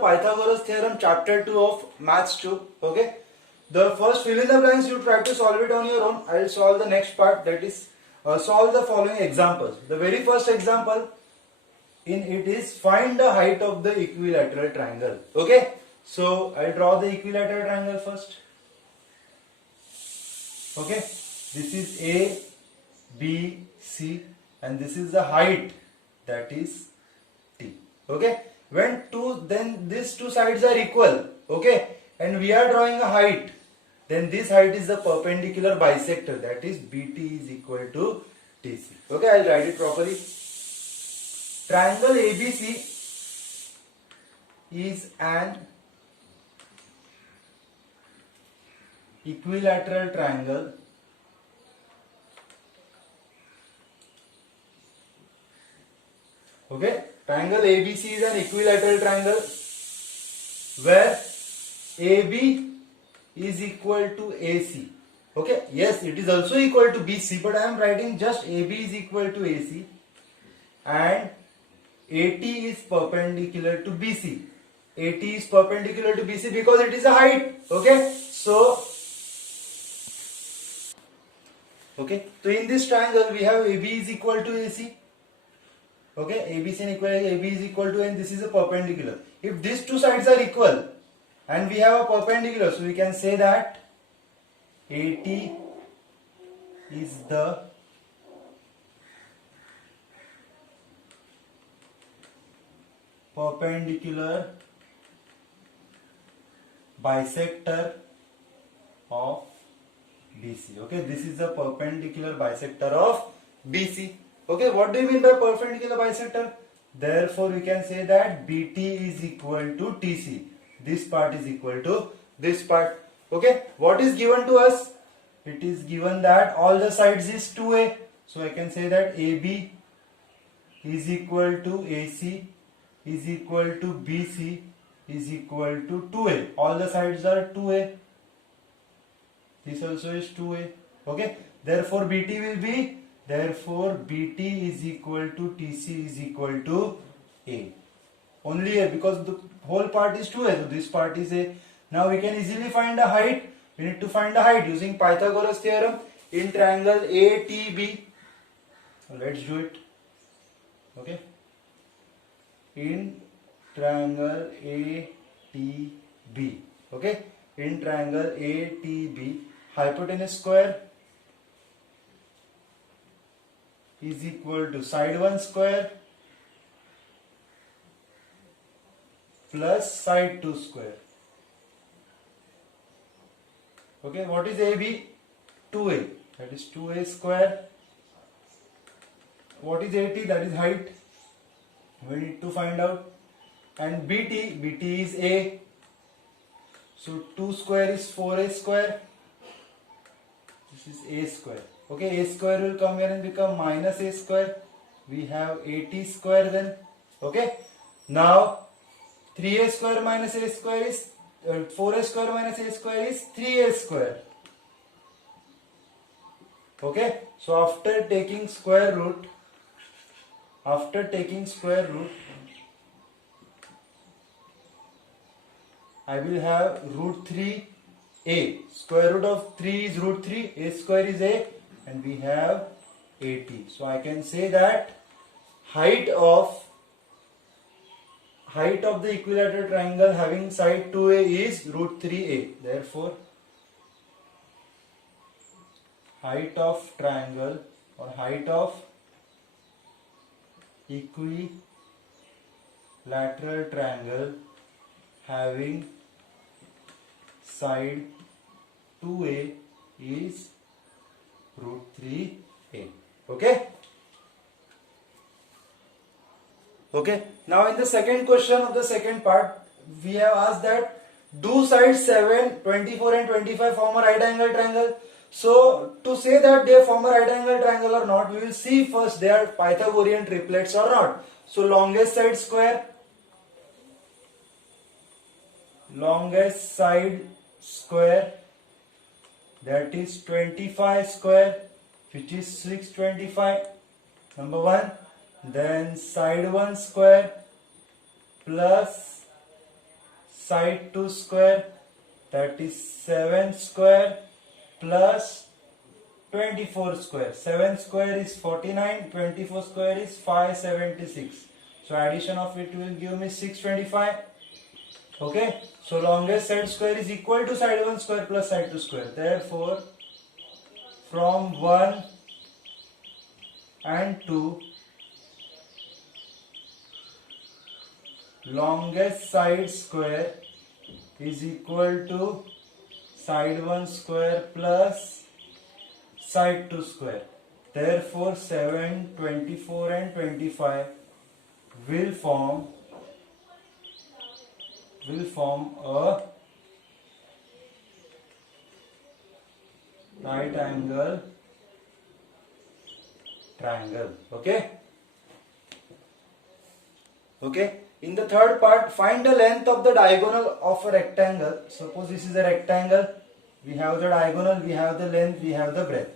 Pythagoras theorem chapter 2 of maths 2. Okay. The first fill in the blanks you try to solve it on your own. I will solve the next part, that is solve the following examples. The very first example in it is find the height of the equilateral triangle. Okay. So I will draw the equilateral triangle first. Okay. This is A, B, C and this is the height, that is T. Okay. When then these two sides are equal, okay, and we are drawing a height, then this height is the perpendicular bisector, that is BT is equal to TC. Okay, I'll write it properly. Triangle ABC is an equilateral triangle okay. Triangle ABC is an equilateral triangle where AB is equal to AC. Okay, yes, it is also equal to BC, but I am writing just AB is equal to AC and AT is perpendicular to BC. AT is perpendicular to BC because it is a height. Okay, so in this triangle we have AB is equal to AC. Okay, ABC and equal AB is equal to, and this is a perpendicular. If these two sides are equal and we have a perpendicular, so we can say that AT is the perpendicular bisector of BC. Okay, this is the perpendicular bisector of BC. Okay, what do you mean by perpendicular bisector? Therefore, we can say that BT is equal to TC. This part is equal to this part. Okay, what is given to us? It is given that all the sides is 2A. So, I can say that AB is equal to AC is equal to BC is equal to 2A. All the sides are 2A. This also is 2A. Okay, therefore, BT will be BT is equal to TC is equal to A. Only A, because the whole part is 2A, so this part is A. Now we can easily find the height. We need to find the height using Pythagoras theorem in triangle ATB. Let's do it. Okay. In triangle ATB. Okay. In triangle ATB, hypotenuse square is equal to side 1 square plus side 2 square. Okay, what is AB? 2A, that is 2A square. What is AT? That is height. We need to find out. And BT is A. So 2 square is 4A square. This is A square. Okay, A square will come here and become minus A square. We have AT square then. Okay. Now 3A square minus A square is 4A square minus A square is 3A square. Okay. So after taking square root, I will have root 3A. Square root of 3 is root 3. A square is A. And we have AT. So I can say that height of the equilateral triangle having side 2A is root 3A. Therefore, height of triangle or height of equilateral triangle having side 2A is root 3A. Okay. Okay. Now in the second question of the second part, we have asked that do sides 7, 24 and 25 form a right angle triangle. So to say that they form a right angle triangle or not, we will see first they are Pythagorean triplets or not. So longest side square, that is 25 square, which is 625, number 1. Then side 1 square plus side 2 square, that is 7 square plus 24 square. 7 square is 49, 24 square is 576. So addition of it will give me 625. Okay, so longest side square is equal to side 1 square plus side 2 square. Therefore, from 1 and 2, longest side square is equal to side 1 square plus side 2 square. Therefore, 7, 24 and 25 will form a right angle triangle. Okay. In the third part, find the length of the diagonal of a rectangle. Suppose this is a rectangle. We have the diagonal, we have the length, we have the breadth.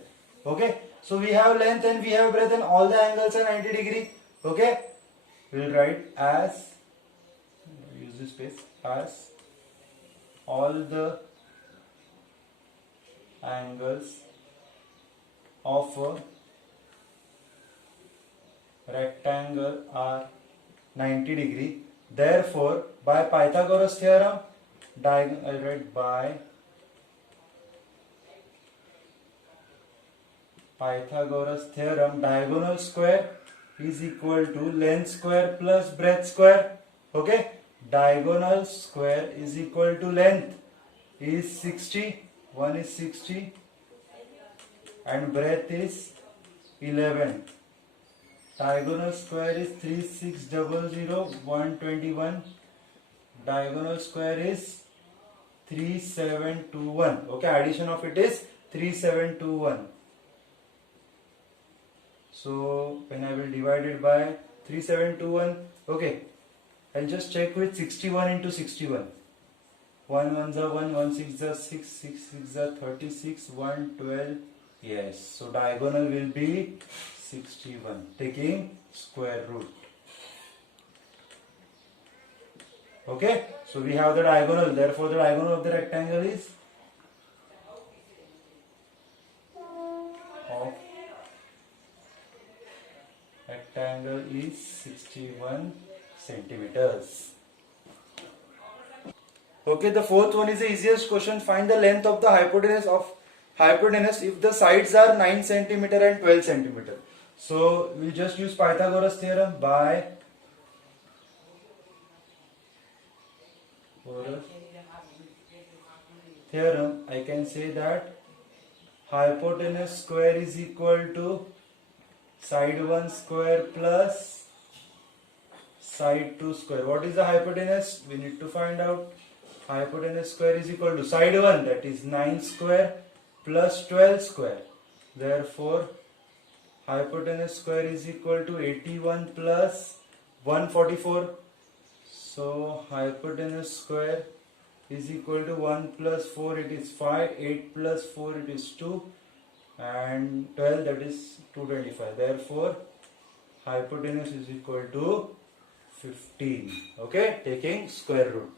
Okay. So we have length and we have breadth and all the angles are 90 degree. Okay. We will write as, use this space, as all the angles of a rectangle are 90 degree. Therefore, by Pythagoras theorem, I'll write by Pythagoras theorem, diagonal square is equal to length square plus breadth square. Okay, diagonal square is equal to length is 60, 1 is 60 and breadth is 11. Diagonal square is 3600, 121. Diagonal square is 3721. Okay, addition of it is 3721. So when I will divide it by 3721, okay, I'll just check with 61 into 61. 1 1s are 1, 1 6s are 6, 6 6s are 36, 1 12. Yes, so diagonal will be 61, taking square root. Okay, so we have the diagonal, therefore the diagonal of the rectangle is rectangle is 61 centimeters. Okay, the fourth one is the easiest question. Find the length of the hypotenuse if the sides are 9 centimeter and 12 centimeter. So we'll just use Pythagoras theorem. By theorem, I can say that hypotenuse square is equal to side 1 square plus side 2 square. What is the hypotenuse? We need to find out. Hypotenuse square is equal to side 1, that is 9 square plus 12 square. Therefore, hypotenuse square is equal to 81 plus 144. So hypotenuse square is equal to 1 plus 4, it is 5, 8 plus 4, it is 2, and 12, that is 225. Therefore, hypotenuse is equal to 15. Okay, taking square root.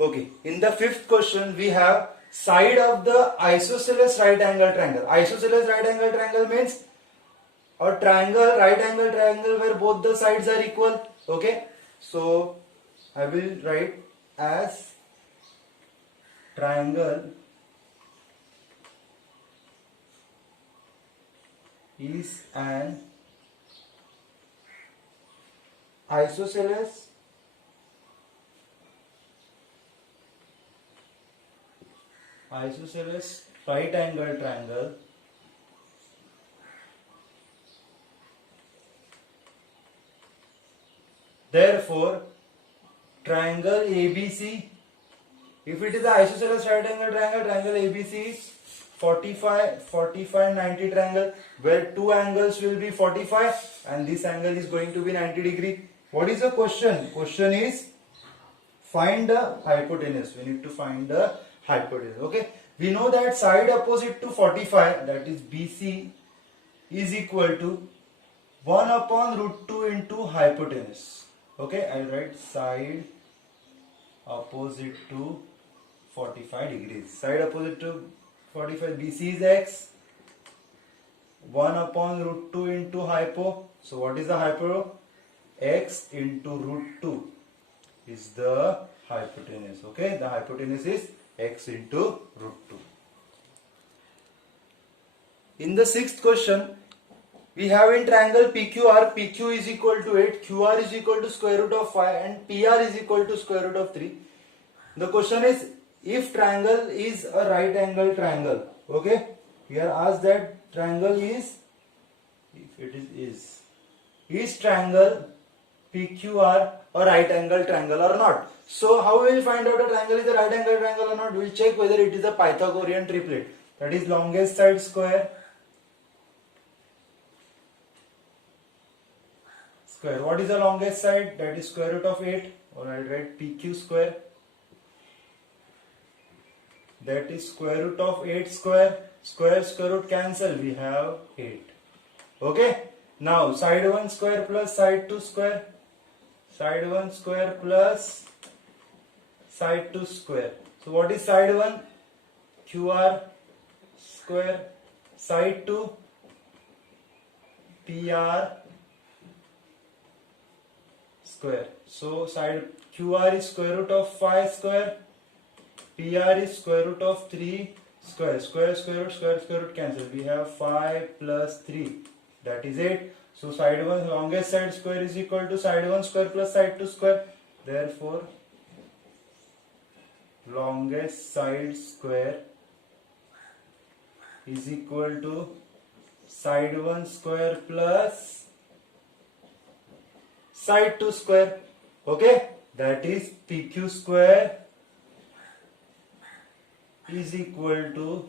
Okay, in the fifth question, we have side of the isosceles right angle triangle. Isosceles right angle triangle means a triangle, right angle triangle where both the sides are equal. Okay, so I will write as triangle is an isosceles right angle triangle Therefore, triangle ABC, if it is an isosceles right angle triangle, triangle ABC is 45, 90 triangle, where two angles will be 45 and this angle is going to be 90 degree. What is the question? Question is find the hypotenuse. We need to find the hypotenuse. Okay. We know that side opposite to 45, that is BC, is equal to 1 upon root 2 into hypotenuse. Okay, I'll write side opposite to 45 degrees. Side opposite to 45, BC is x. 1 upon root 2 into hypo. So what is the hypo? X into root 2 is the hypotenuse. Okay, the hypotenuse is x into root 2. In the sixth question, we have in triangle PQR, PQ is equal to 8, QR is equal to square root of 5 and PR is equal to square root of 3. The question is, if triangle is a right angle triangle, okay, we are asked that triangle is, if it is triangle PQR a right angle triangle or not? So how we will find out a triangle is a right angle triangle or not? We will check whether it is a Pythagorean triplet, that is longest side square. What is the longest side? That is square root of 8, or I'll write PQ square. That is square root of 8 square. Square root cancel, we have 8. Okay. Now side 1 square plus side 2 square. Side 1 square plus side 2 square. So what is side 1? QR square. Side 2 PR square. So side QR is square root of 5 square. PR is square root of 3 square. Square root cancel. We have 5 plus 3. That is 8. So side 1 longest side square is equal to side 1 square plus side 2 square. Therefore, longest side square is equal to side 1 square plus side 2 square. Okay, that is PQ square is equal to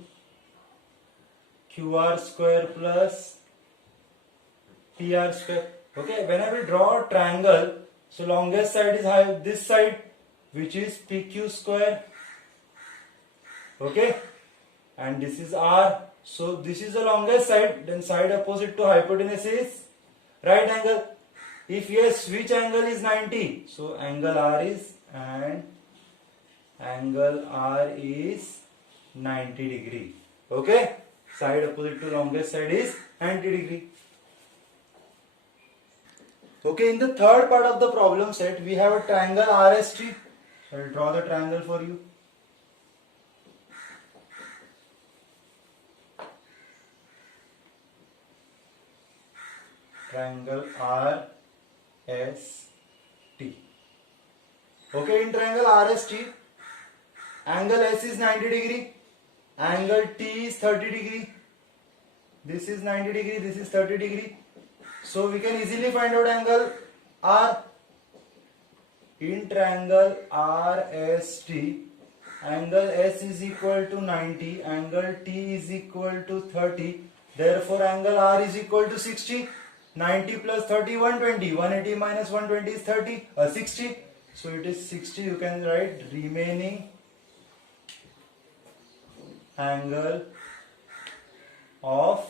QR square plus PR square. Okay, when I will draw a triangle, so longest side is this side, which is PQ square. Okay, and this is R. So this is the longest side, then side opposite to hypotenuse is right angle. If yes, which angle is 90? So angle R is, and angle R is 90 degree. Okay, side opposite to longest side is 90 degree. Okay, in the third part of the problem set, we have a triangle RST. I will draw the triangle for you. Triangle RST. Okay, in triangle RST, angle S is 90 degree, angle T is 30 degree. This is 90 degree, this is 30 degree. So we can easily find out angle R. In triangle RST, angle S is equal to 90, angle T is equal to 30. Therefore, angle R is equal to 60. 90 plus 30, 120. 180 minus 120 is 60. So it is 60. You can write remaining angle of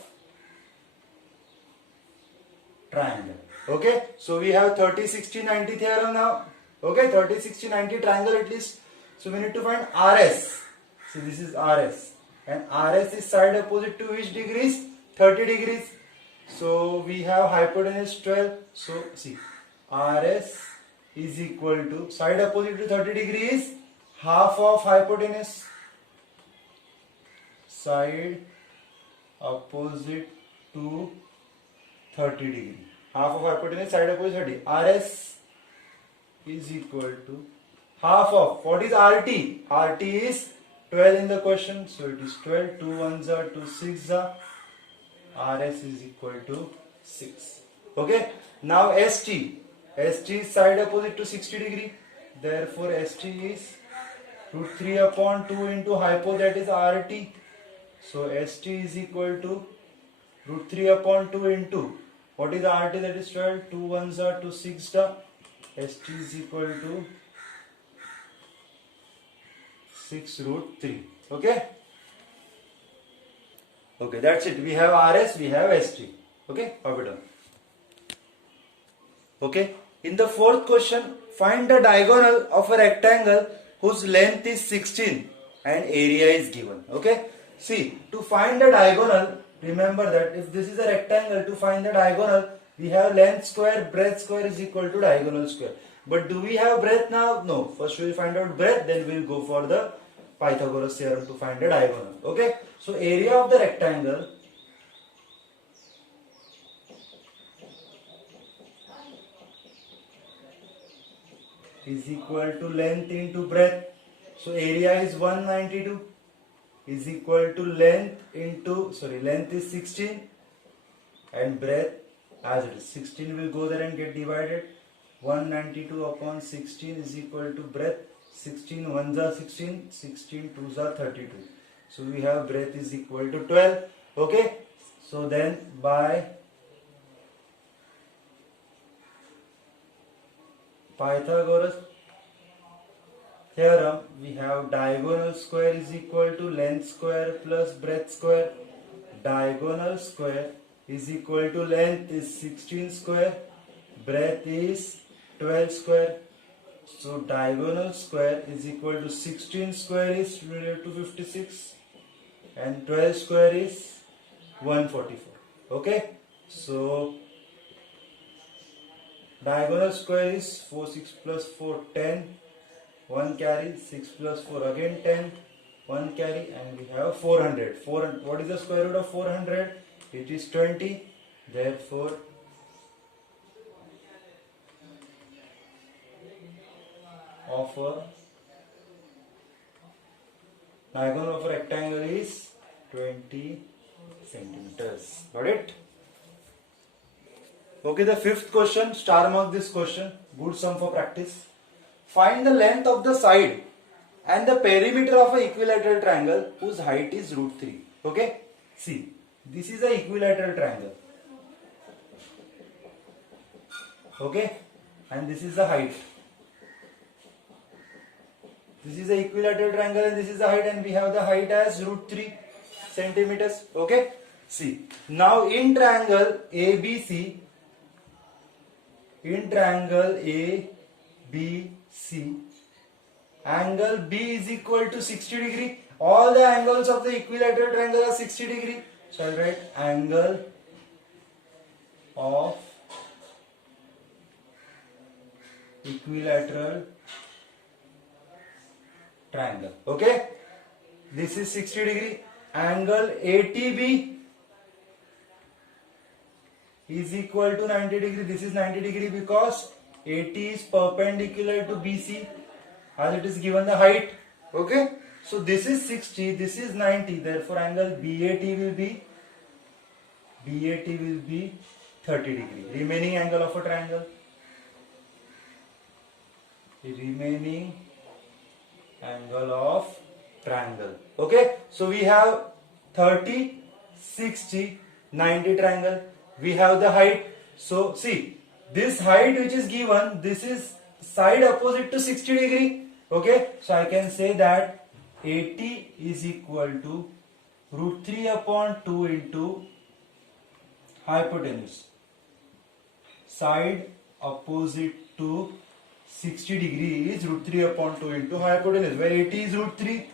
triangle. Okay, so we have 30, 60, 90 theorem now. Okay, 30, 60, 90 triangle at least. So we need to find RS. So this is RS, and RS is side opposite to which degrees? 30 degrees. So we have hypotenuse 12. So see, RS is equal to, side opposite to 30 degrees, half of hypotenuse. Side opposite to 30 degree. Half of hypotenuse, side opposite 30. RS is equal to half of, what is RT? RT is 12 in the question. So it is 12, 2 1s are 2 6 are. RS is equal to 6. Okay. Now ST. ST is side opposite to 60 degree. Therefore ST is root 3 upon 2 into hypo, that is RT. So ST is equal to root 3 upon 2 into, what is RT? That is 12. 2 1s are 2 6 are. ST is equal to 6 root 3. Okay. Okay, that's it. We have RS, we have ST. Okay, orbital. Okay, In the fourth question, find the diagonal of a rectangle whose length is 16 and area is given. Okay. See, to find the diagonal, remember that if this is a rectangle, to find the diagonal, we have length square, breadth square is equal to diagonal square. But do we have breadth now? No. First we will find out breadth, then we will go for the Pythagoras theorem to find the diagonal. Okay. So area of the rectangle is equal to length into breadth. So area is 192 is equal to length into, length is 16 and breadth as it is 16 will go there and get divided. 192 upon 16 is equal to breadth. 16 ones are 16, 16 twos are 32. So we have breadth is equal to 12. Okay. So then by Pythagoras theorem, we have diagonal square is equal to length square plus breadth square. Diagonal square is equal to length is 16 square, breadth is 12 square. So diagonal square is equal to 16 square is related to 56 and 12 square is 144. Okay. So diagonal square is 4, 6 plus 4, 10. 1 carry, 6 plus 4 again 10. 1 carry and we have 400. What is the square root of 400? It is 20. Therefore, of a diagonal of a rectangle is 20 centimeters. Got it? Okay, the fifth question, star mark this question. Good sum for practice. Find the length of the side and the perimeter of an equilateral triangle whose height is root 3. Okay? See, this is an equilateral triangle. Okay? And this is the height. This is the equilateral triangle and this is the height, and we have the height as root 3 centimeters. Okay? See, now in triangle ABC, angle B is equal to 60 degree. All the angles of the equilateral triangle are 60 degree. So I will write angle of equilateral triangle. Okay, this is 60 degree. Angle ATB is equal to 90 degree. This is 90 degree because AT is perpendicular to BC as it is given the height. Okay, so this is 60, this is 90. Therefore, angle BAT will be 30 degree. Remaining angle of a triangle. The remaining angle of triangle. Okay, so we have 30, 60, 90 triangle. We have the height. So see, this height which is given, this is side opposite to 60 degree. Okay, so I can say that AT is equal to root 3 upon 2 into hypotenuse. Side opposite to 60 degree is root 3 upon 2 into hypotenuse, where AT is root 3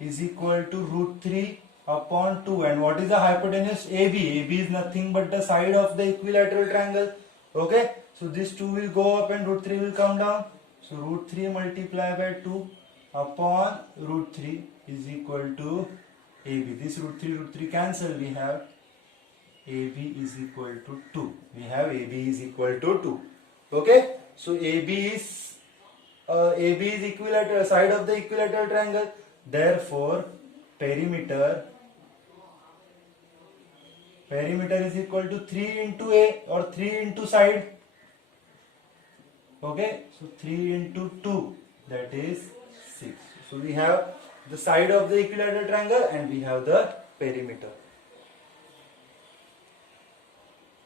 is equal to root 3 upon 2. And what is the hypotenuse? AB. AB is nothing but the side of the equilateral triangle. Okay, so this 2 will go up and root 3 will come down. So root 3 multiplied by 2 upon root 3 is equal to AB. This root 3 cancel. We have AB is equal to 2. We have AB is equal to 2. Okay, so AB is equilateral, side of the equilateral triangle. Therefore, perimeter is equal to 3 into A or 3 into side. Okay, so 3 into 2, that is 6. So we have the side of the equilateral triangle and we have the perimeter.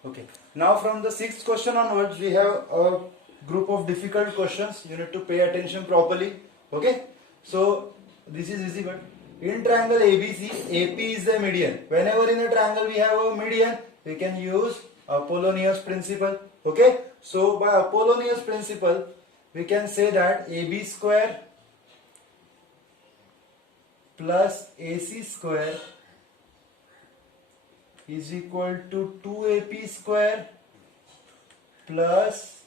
Okay, now from the sixth question onwards, we have a group of difficult questions. You need to pay attention properly. Okay, so this is easy, but in triangle ABC, AP is the median. Whenever in a triangle we have a median, we can use Apollonius principle. Okay, so by Apollonius principle we can say that AB square plus AC square is equal to 2AP square plus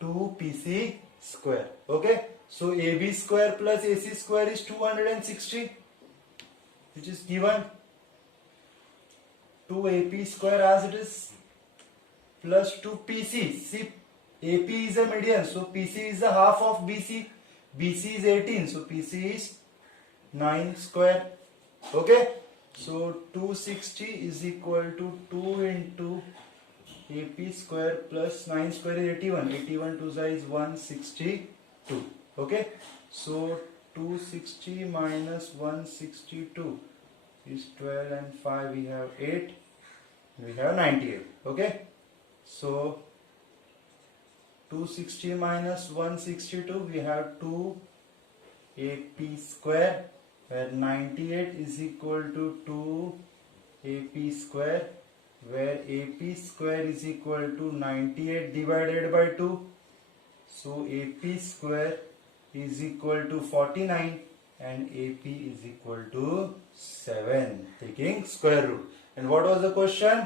2PC square. Okay, so AB square plus AC square is 260, which is given. 2AP square as it is plus 2PC. See, AP is a median, so PC is the half of BC. BC is 18, so PC is 9 square. Okay, so 260 is equal to 2 into AP square plus 9 square is 81. 81 to is 162. Okay, so 260 minus 162 is 12 and 5 we have 8, we have 98. Okay, so 260 minus 162 we have 2 AP square, where 98 is equal to 2 AP square, where AP square is equal to 98 divided by 2, so AP square is equal to 49 and AP is equal to 7, taking square root. And what was the question?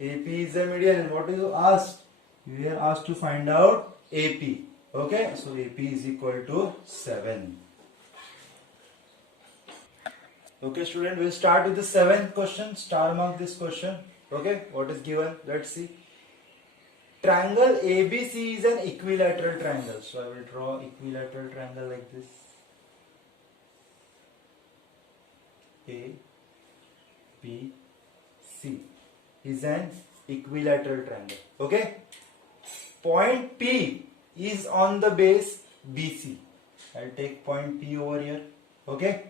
AP is the median, and what you asked? You are asked to find out AP. Okay, so AP is equal to 7. Okay, student, we'll start with the 7th question. Star mark this question. Okay, what is given? Let's see. Triangle ABC is an equilateral triangle. So I will draw equilateral triangle like this. A, B, C is an equilateral triangle. Okay. Point P is on the base BC. I'll take point P over here. Okay.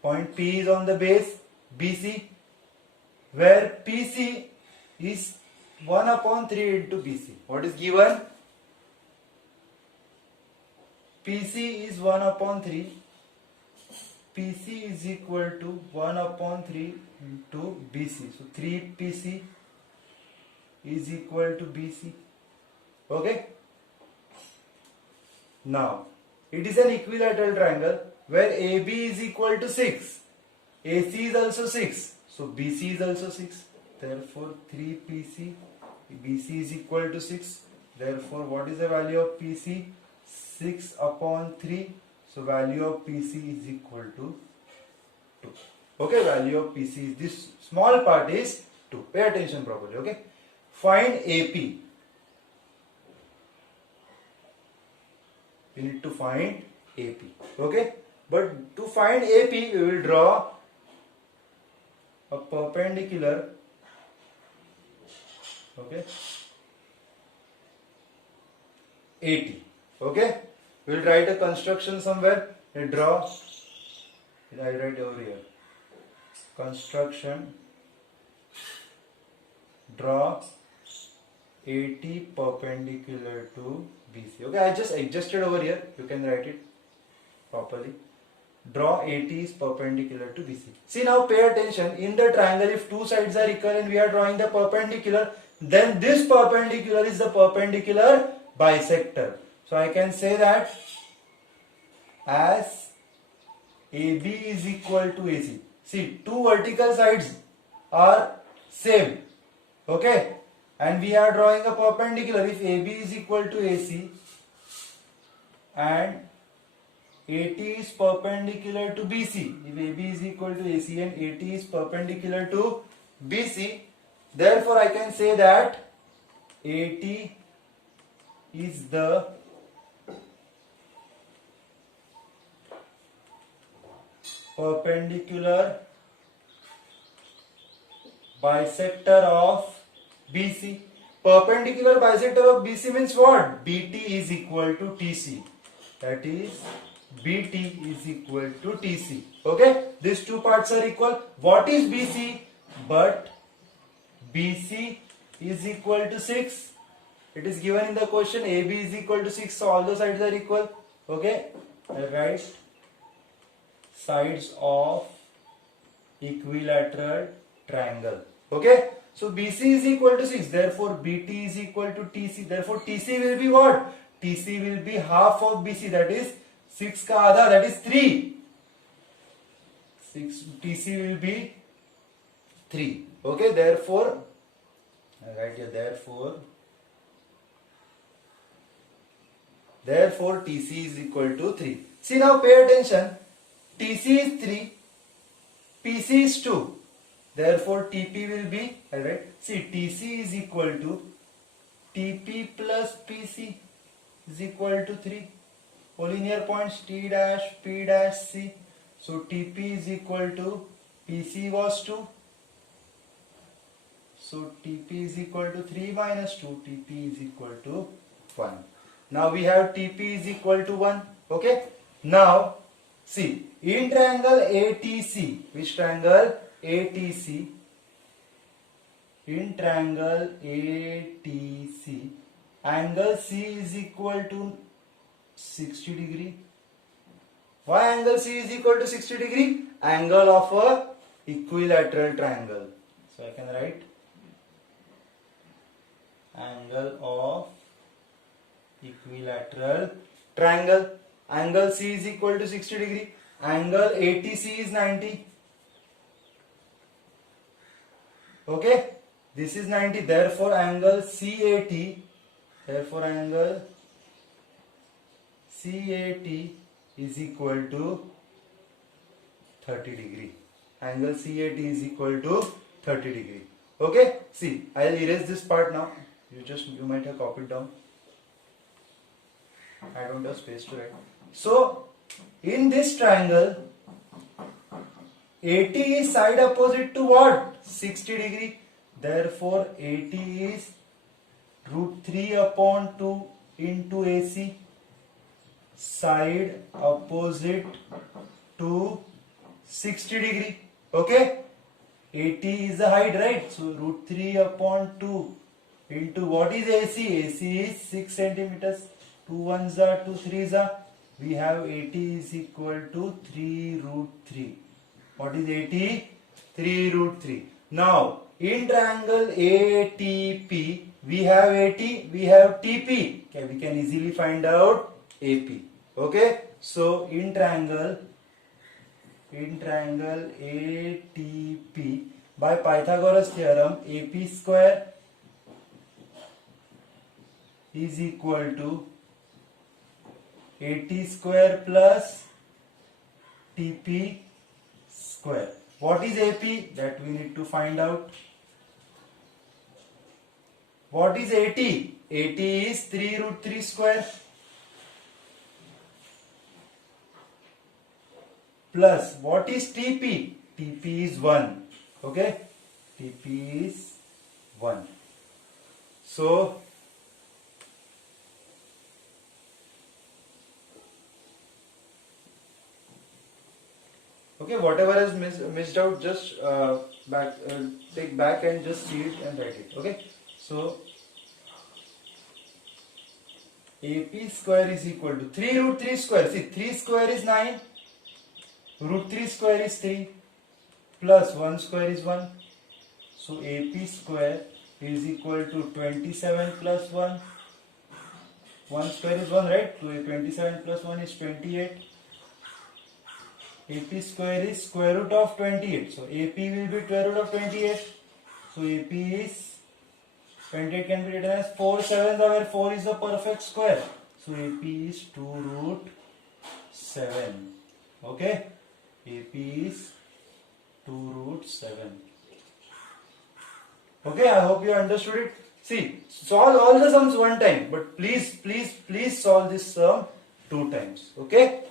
Point P is on the base BC, where PC is 1 upon 3 into BC. What is given? PC is 1 upon 3. PC is equal to 1 upon 3 into BC. So 3 PC is equal to BC. Okay. Now, it is an equilateral triangle where AB is equal to 6. AC is also 6. So BC is also 6. Therefore, 3 PC, BC is equal to 6. Therefore, what is the value of PC? 6 upon 3. So value of PC is equal to 2. Okay, value of PC is this small part is 2. Pay attention properly. Okay. Find AP. We need to find AP. Okay. But to find AP, we will draw a perpendicular. Okay. 80. Okay. We will write a construction somewhere. We draw. I write over here. Construction. Draw 80 perpendicular to BC. Okay, I just adjusted over here. You can write it properly. Draw 80 is perpendicular to BC. See, now pay attention. In the triangle, if two sides are equal and we are drawing the perpendicular, then this perpendicular is the perpendicular bisector. So I can say that as AB is equal to AC. See, two vertical sides are same. Okay. And we are drawing a perpendicular. If AB is equal to AC and AT is perpendicular to BC. If AB is equal to AC and AT is perpendicular to BC, therefore I can say that AT is the perpendicular bisector of BC. Perpendicular bisector of BC means what? BT is equal to TC. That is, BT is equal to TC. Okay, these two parts are equal. What is BC? But BC is equal to 6. It is given in the question. AB is equal to 6, so all the sides are equal. Okay, I write sides of equilateral triangle. Okay, so BC is equal to 6, therefore BT is equal to TC. Therefore TC will be what? TC will be half of BC, that is 6 ka आधा, that is 3. 6 TC will be 3. Okay, therefore I write here therefore TC is equal to 3. See now, pay attention. TC is 3, PC is 2. Therefore TP will be, alright, see, TC is equal to TP plus PC is equal to 3. Collinear points T dash, P dash, C. So TP is equal to, PC was 2. So TP is equal to 3 minus 2, TP is equal to 1. Now we have TP is equal to 1. Okay. Now see, in triangle ATC, which triangle? ATC. In triangle ATC, angle C is equal to 60 degree. Why angle C is equal to 60 degree? Angle of a equilateral triangle. So I can write angle of equilateral triangle. Angle C is equal to 60 degree. Angle ATC is 90. Okay, this is 90. Therefore angle CAT is equal to 30 degree. Angle CAT is equal to 30 degree. Okay, see, I'll erase this part now. You might have copied down. I don't have space to write. So in this triangle, AT is side opposite to what? 60 degree. Therefore AT is root 3 upon 2 into AC, side opposite to 60 degree. Okay, AT is the height, right? So root 3 upon 2 into what is AC? AC is 6 centimeters. 2 ones are 2 threes are. We have AT is equal to 3 root 3. What is AT? 3 root 3. Now in triangle ATP, we have AT, we have TP. Okay, we can easily find out AP. Okay, so in triangle ATP, by Pythagoras theorem, AP square is equal to AT square plus TP square. What is AP? That we need to find out. What is AT? AT is 3 root 3 square plus what is TP? TP is 1. Okay, TP is 1. So okay, whatever is missed out, just take back and just see it and write it. Okay, so AP square is equal to 3 root 3 square. See, 3 square is 9, root 3 square is 3, plus 1 square is 1. So AP square is equal to 27 plus 1. 1 square is 1, right? So 27 plus 1 is 28. AP square is square root of 28. So AP will be square root of 28. So AP is 28 can be written as 4 7s, where 4 is the perfect square. So AP is 2 root 7. Okay, AP is 2 root 7. Okay, I hope you understood it. See, solve all the sums one time, but please solve this sum 2 times. Okay.